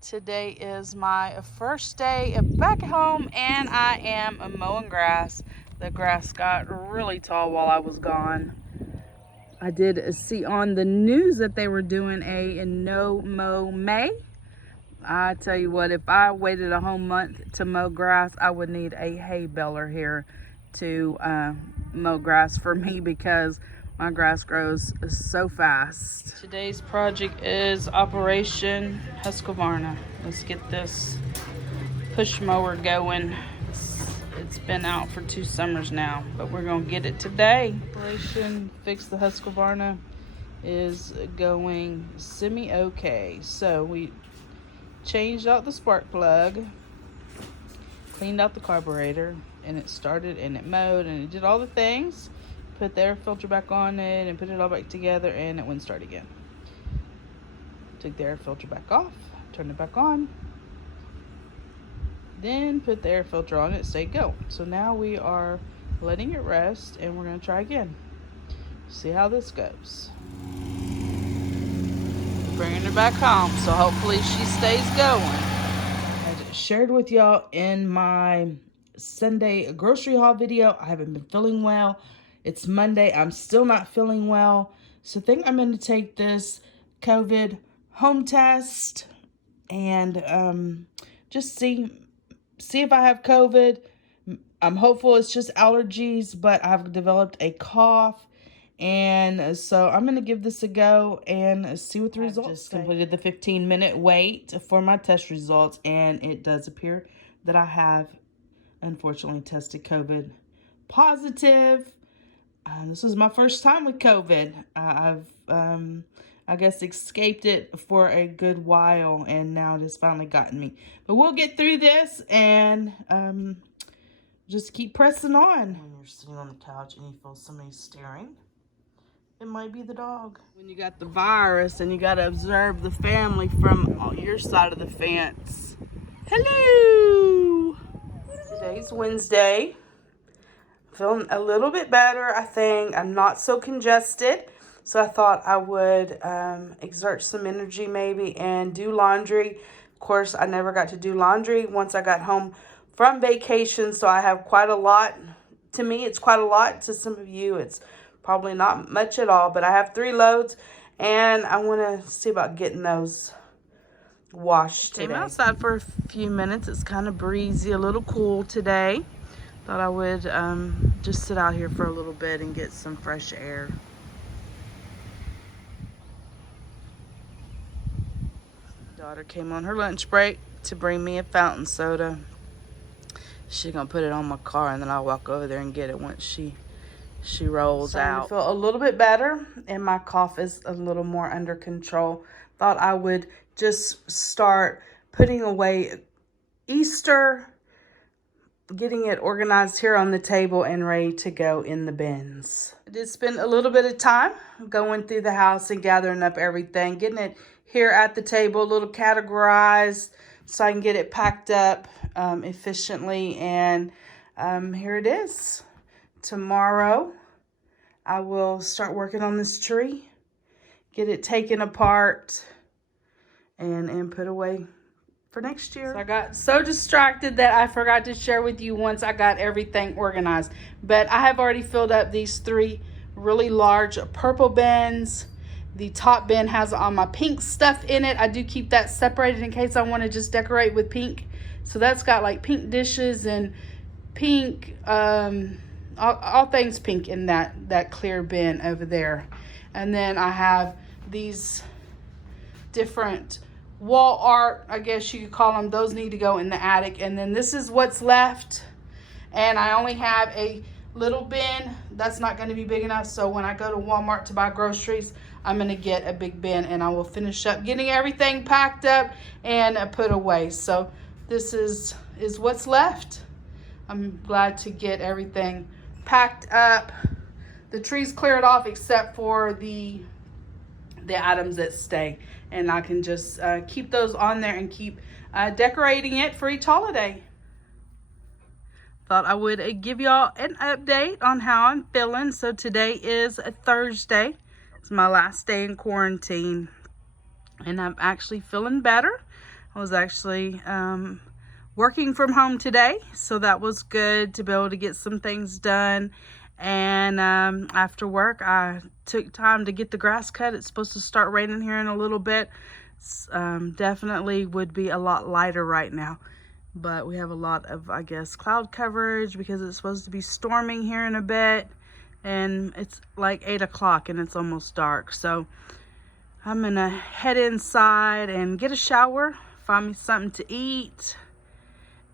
Today is my first day back at home and I am mowing grass. The grass got really tall while I was gone. I did see on the news that they were doing a no mow May. I tell you what, if I waited a whole month to mow grass, I would need a hay baler here to mow grass for me because my grass grows so fast. Today's project is Operation Husqvarna. Let's get this push mower going. It's been out for 2 summers now, but we're gonna get it today. Operation Fix the Husqvarna is going semi-okay. So we changed out the spark plug, cleaned out the carburetor, and it started and it mowed and it did all the things. Put the air filter back on it and put it all back together and it wouldn't start again. Took the air filter back off, turned it back on, then put the air filter on it, stayed go. So now we are letting it rest and we're gonna try again. See how this goes. Bringing her back home, so hopefully she stays going. I shared with y'all in my Sunday grocery haul video, I haven't been feeling well. It's Monday, I'm still not feeling well. So I think I'm gonna take this COVID home test and just see if I have COVID. I'm hopeful it's just allergies, but I've developed a cough. And so I'm going to give this a go and see what the results just completed the 15-minute wait for my test results. And it does appear that I have, unfortunately, tested COVID positive. This was my first time with COVID. I've, I guess, escaped it for a good while, and now it has finally gotten me. But we'll get through this and just keep pressing on. When you're sitting on the couch and you feel somebody staring, it might be the dog. When you got the virus and you got to observe the family from your side of the fence. Hello! Today's Wednesday. Feeling a little bit better, I think. I'm not so congested. So I thought I would exert some energy maybe and do laundry. Of course, I never got to do laundry once I got home from vacation. So I have quite a lot. To me, it's quite a lot. To some of you, it's probably not much at all. But I have 3 loads. And I want to see about getting those washed today. Came outside for a few minutes. It's kind of breezy, a little cool today. Thought I would just sit out here for a little bit and get some fresh air. Daughter came on her lunch break to bring me a fountain soda. She's gonna put it on my car and then I'll walk over there and get it once she rolls out. I feel a little bit better and my cough is a little more under control. Thought I would just start putting away Easter, getting it organized here on the table and ready to go in the bins. I did spend a little bit of time going through the house and gathering up everything, getting it here at the table, a little categorized so I can get it packed up efficiently. And here it is. Tomorrow, I will start working on this tree, get it taken apart and put away for next year. So I got so distracted that I forgot to share with you once I got everything organized. But I have already filled up these 3 really large purple bins. The top bin has all my pink stuff in it. I do keep that separated in case I want to just decorate with pink. So that's got like pink dishes and pink, all things pink in that clear bin over there. And then I have these different wall art, I guess you could call them. Those need to go in the attic. And then this is what's left. And I only have a little bin. That's not going to be big enough. So when I go to Walmart to buy groceries, I'm going to get a big bin. And I will finish up getting everything packed up and put away. So this is what's left. I'm glad to get everything packed up. The tree's cleared off except for the items that stay. And I can just keep those on there and keep decorating it for each holiday. Thought I would give y'all an update on how I'm feeling. So today is a Thursday. It's my last day in quarantine. And I'm actually feeling better. I was actually working from home today, so that was good to be able to get some things done. And after work, I took time to get the grass cut. It's supposed to start raining here in a little bit. Definitely would be a lot lighter right now, but we have a lot of, I guess, cloud coverage because it's supposed to be storming here in a bit, and it's like 8 o'clock and it's almost dark. So I'm gonna head inside and get a shower, find me something to eat,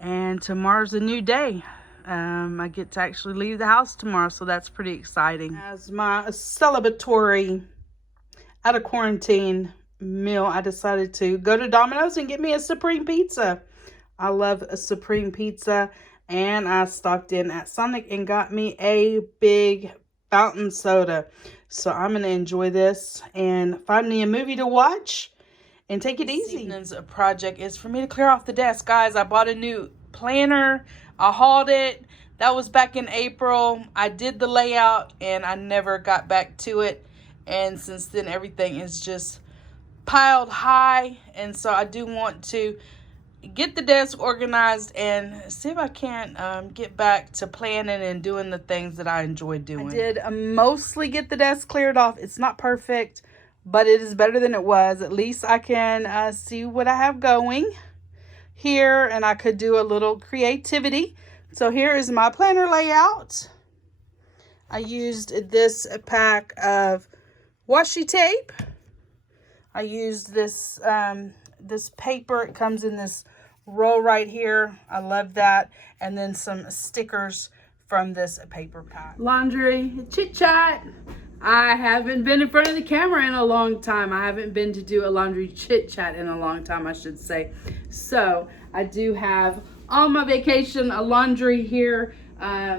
and tomorrow's a new day. I get to actually leave the house tomorrow, so that's pretty exciting. As my celebratory out of quarantine meal, I decided to go to Domino's and get me a Supreme Pizza. I love a Supreme Pizza, and I stopped in at Sonic and got me a big fountain soda. So I'm going to enjoy this and find me a movie to watch and take it easy. This evening's project is for me to clear off the desk. Guys, I bought a new planner. I hauled it. That was back in April. I did the layout and I never got back to it. And since then, everything is just piled high. And so I do want to get the desk organized and see if I can get back to planning and doing the things that I enjoy doing. I did mostly get the desk cleared off. It's not perfect, but it is better than it was. At least I can see what I have going here, and I could do a little creativity. So here is my planner layout. I used this pack of washi tape. I used this this paper. It comes in this roll right here. I love that. And then some stickers from this paper pack. Laundry chit chat. I haven't been in front of the camera in a long time. I haven't been to do a laundry chit chat in a long time, I should say. So I do have on my vacation a laundry here. I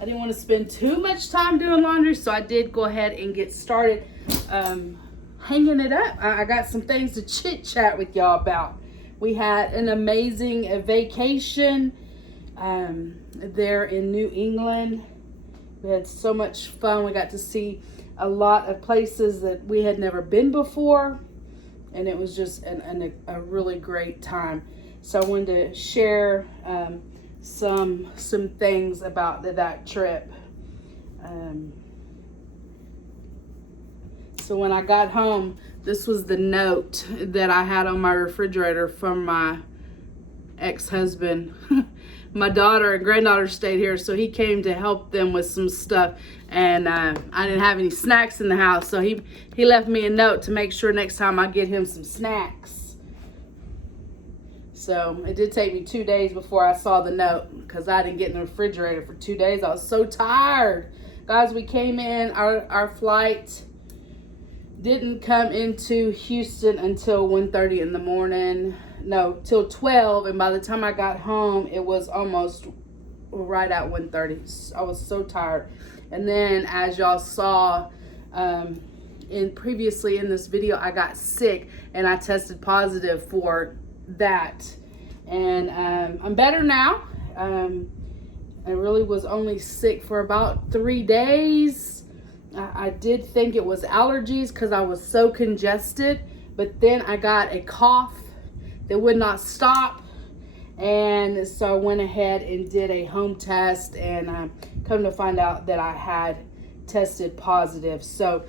didn't want to spend too much time doing laundry, so I did go ahead and get started hanging it up. I got some things to chit chat with y'all about. We had an amazing vacation there in New England. We had so much fun. We got to see a lot of places that we had never been before, and it was just a really great time. So I wanted to share some things about that trip. So when I got home, this was the note that I had on my refrigerator from my ex-husband. My daughter and granddaughter stayed here, so he came to help them with some stuff. And I didn't have any snacks in the house, so he left me a note to make sure next time I get him some snacks. So it did take me 2 days before I saw the note, because I didn't get in the refrigerator for 2 days. I was so tired. Guys, we came in, our flight didn't come into Houston until 1:30 in the morning. No, till 12. And by the time I got home, it was almost right at 1:30. I was so tired. And then, as y'all saw previously in this video, I got sick and I tested positive for that. And I'm better now. I really was only sick for about 3 days. I did think it was allergies because I was so congested, but then I got a cough that would not stop, and so I went ahead and did a home test, and come to find out that I had tested positive. So,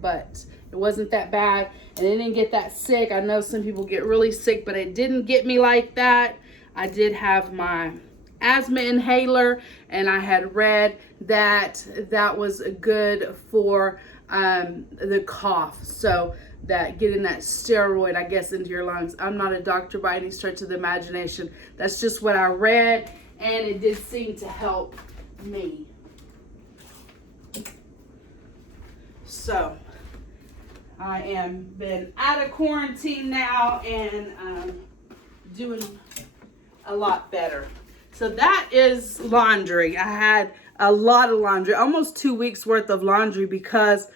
but it wasn't that bad, and I didn't get that sick. I know some people get really sick, but it didn't get me like that. I did have my asthma inhaler, and I had read that that was good for the cough. So that getting that steroid, I guess, into your lungs. I'm not a doctor by any stretch of the imagination. That's just what I read, and it did seem to help me. So I am been out of quarantine now and doing a lot better. So that is laundry. I had a lot of laundry, almost 2 weeks worth of laundry, because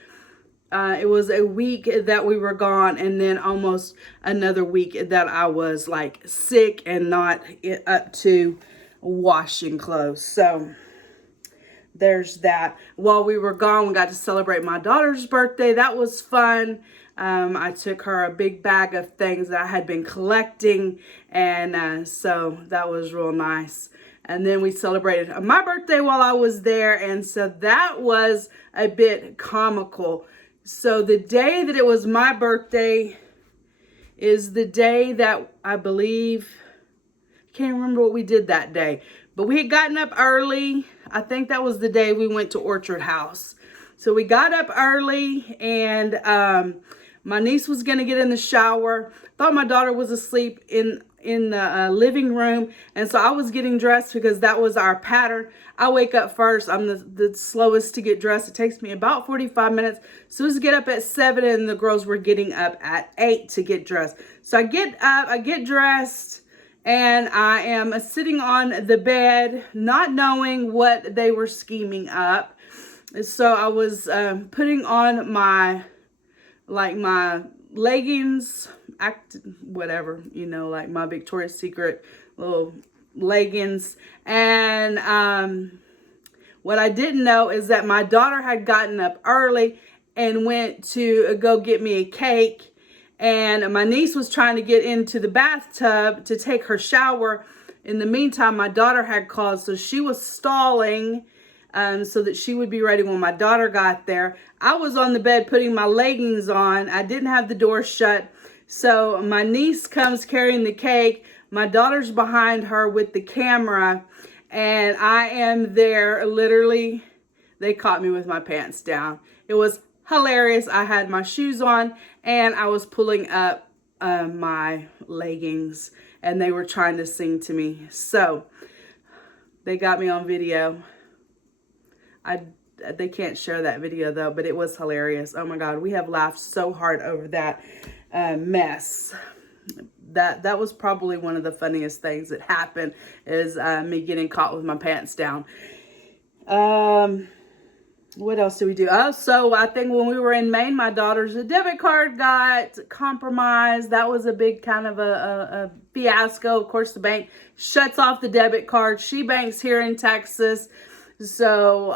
it was a week that we were gone, and then almost another week that I was like sick and not up to washing clothes. So there's that. While we were gone, we got to celebrate my daughter's birthday. That was fun. I took her a big bag of things that I had been collecting, and so that was real nice. And then we celebrated my birthday while I was there, and so that was a bit comical. So the day that it was my birthday is the day that I believe, can't remember what we did that day, but we had gotten up early. I think that was the day we went to Orchard House. So we got up early, and my niece was going to get in the shower. Thought my daughter was asleep in the living room, and so I was getting dressed because that was our pattern. I wake up first. I'm the slowest to get dressed. It takes me about 45 minutes. Sue's get up at 7, and the girls were getting up at 8 to get dressed. So I get up, I get dressed, and I am sitting on the bed, not knowing what they were scheming up. So I was putting on my leggings, whatever, you know, like my Victoria's Secret little leggings. And what I didn't know is that my daughter had gotten up early and went to go get me a cake. And my niece was trying to get into the bathtub to take her shower. In the meantime, my daughter had called, so she was stalling so that she would be ready when my daughter got there. I was on the bed putting my leggings on. I didn't have the door shut. So my niece comes carrying the cake. My daughter's behind her with the camera. And I am there, literally, they caught me with my pants down. It was hilarious. I had my shoes on and I was pulling up my leggings, and they were trying to sing to me. So they got me on video. They can't share that video though, but it was hilarious. Oh my God, we have laughed so hard over that mess. That was probably one of the funniest things that happened, is me getting caught with my pants down. What else do we do? Oh, so I think when we were in Maine, my daughter's debit card got compromised. That was a big kind of a fiasco. Of course, the bank shuts off the debit card. She banks here in Texas. So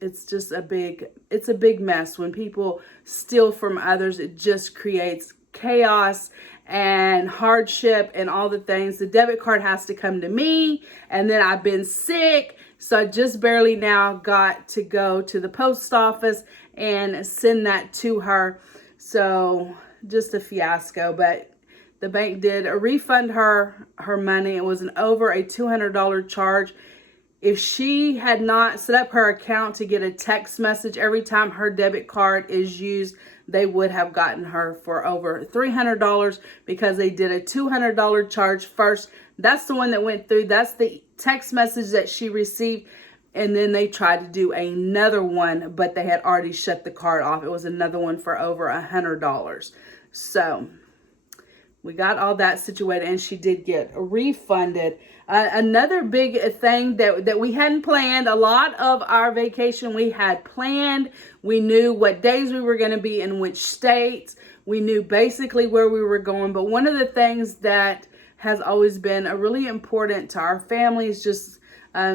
it's just a big mess. When people steal from others, it just creates chaos and hardship and all the things. The debit card has to come to me, and then I've been sick, so I just barely now got to go to the post office and send that to her. So just a fiasco, but the bank did refund her money. It was over a $200 charge. If she had not set up her account to get a text message every time her debit card is used, they would have gotten her for over $300, because they did a $200 charge first. That's the one that went through. That's the text message that she received. And then they tried to do another one, but they had already shut the card off. It was another one for over $100. So we got all that situated, and she did get refunded. Another big thing that we hadn't planned, a lot of our vacation we had planned. We knew what days we were going to be in which states. We knew basically where we were going. But one of the things that has always been really important to our family is just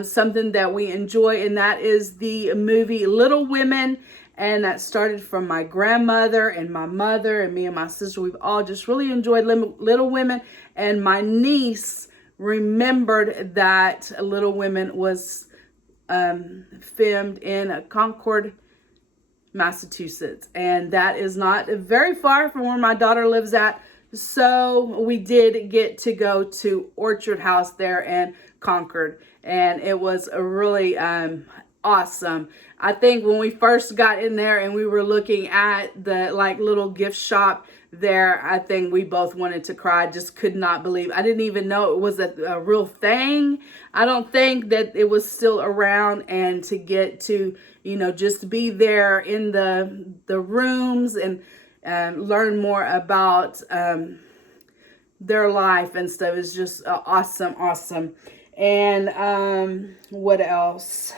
something that we enjoy, and that is the movie Little Women. And that started from my grandmother and my mother and me and my sister. We've all just really enjoyed Little Women. And my niece remembered that Little Women was filmed in Concord, Massachusetts. And that is not very far from where my daughter lives at. So we did get to go to Orchard House there in Concord. And it was a really awesome. I think when we first got in there and we were looking at the little gift shop there, I think we both wanted to cry. Just could not believe. I didn't even know it was a real thing. I don't think that it was still around, and to get to, just be there in the rooms and learn more about their life and stuff is just awesome. And what else?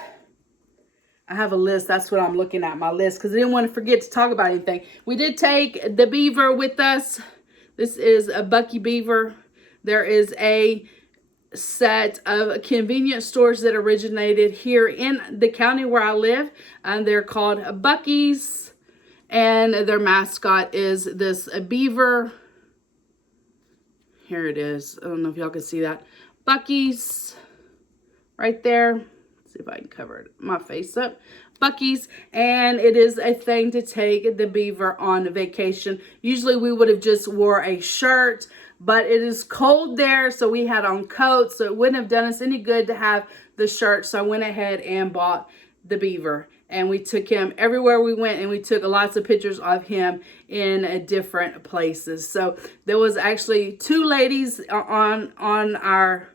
I have a list. That's what I'm looking at, my list, because I didn't want to forget to talk about anything. We did take the beaver with us. This is a Bucky beaver. There is a set of convenience stores that originated here in the county where I live, and they're called Bucky's. And their mascot is this beaver. Here it is. I don't know if y'all can see that. Bucky's right there. Let's see if I can cover my face up. Bucky's, and it is a thing to take the beaver on vacation. Usually we would have just wore a shirt, but it is cold there, so we had on coats, so it wouldn't have done us any good to have the shirt. So I went ahead and bought the beaver, and we took him everywhere we went, and we took lots of pictures of him in different places. So there was actually 2 ladies on our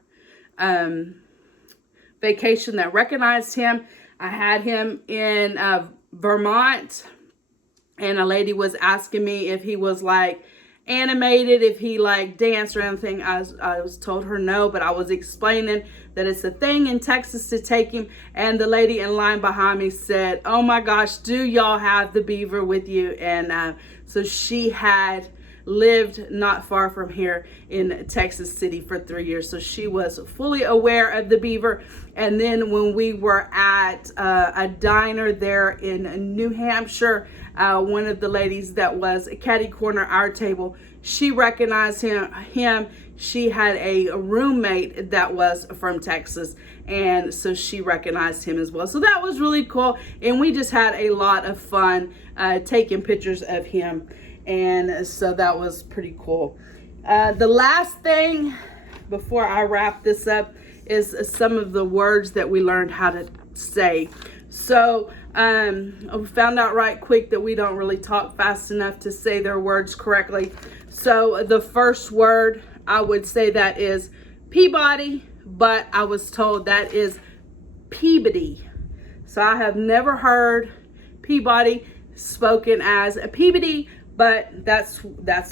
vacation that recognized him. I had him in Vermont, and a lady was asking me if he was like animated, if he like danced or anything. I was told her no, but I was explaining that it's a thing in Texas to take him, and the lady in line behind me said, "Oh my gosh, do y'all have the beaver with you?" And so she had lived not far from here in Texas City for 3 years, so she was fully aware of the beaver. And then when we were at a diner there in New Hampshire, one of the ladies that was catty corner our table, she recognized him. She had a roommate that was from Texas, and so she recognized him as well. So that was really cool, and we just had a lot of fun taking pictures of him. And so that was pretty cool. The last thing before I wrap this up is some of the words that we learned how to say. So I found out right quick that we don't really talk fast enough to say their words correctly. So the first word, I would say that is Peabody, but I was told that is Peabody. So I have never heard Peabody spoken as a Peabody, but that's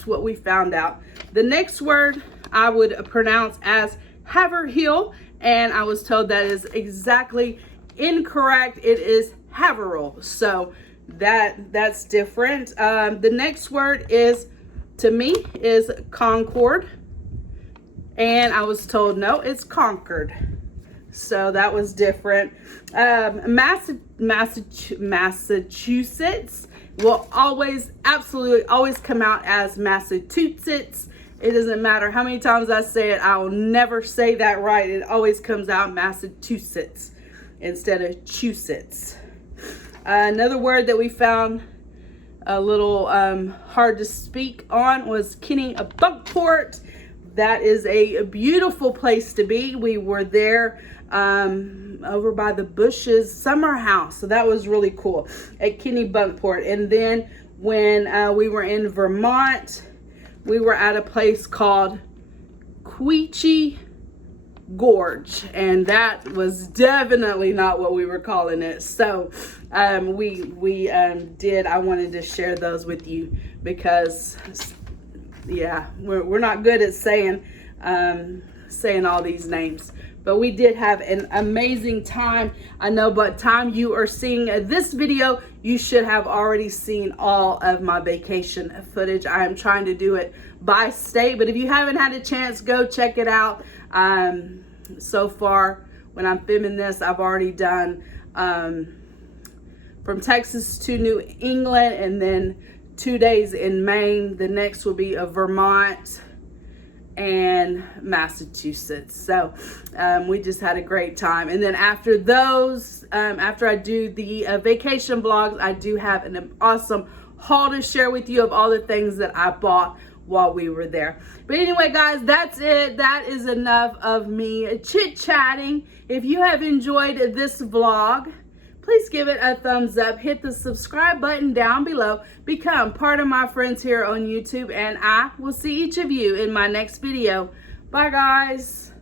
what we found out. The next word I would pronounce as Haverhill, and I was told that is exactly incorrect. It is Haverhill. So that's different. The next word is, to me, is Concord, and I was told no, it's Concord. So that was different. Massachusetts will absolutely always come out as Massachusetts. It doesn't matter how many times I say it, I will never say that right. It always comes out Massachusetts instead of Chusets. Another word that we found a little hard to speak on was Kennebunkport. That is a beautiful place to be. We were there over by the Bushes summer house, so that was really cool at Kennebunkport. And then when we were in Vermont, we were at a place called Quechee Gorge, and that was definitely not what we were calling it. So I wanted to share those with you because yeah, we're not good at saying all these names. But we did have an amazing time. I know by the time you are seeing this video, you should have already seen all of my vacation footage. I am trying to do it by state, but if you haven't had a chance, go check it out. So far, when I'm filming this, I've already done from Texas to New England, and then 2 days in Maine. The next will be Vermont and Massachusetts. So we just had a great time. And then after those, after I do the vacation vlogs, I do have an awesome haul to share with you of all the things that I bought while we were there. But anyway, guys, that's it. That is enough of me chit-chatting. If you have enjoyed this vlog, please give it a thumbs up. Hit the subscribe button down below. Become part of my friends here on YouTube, and I will see each of you in my next video. Bye, guys.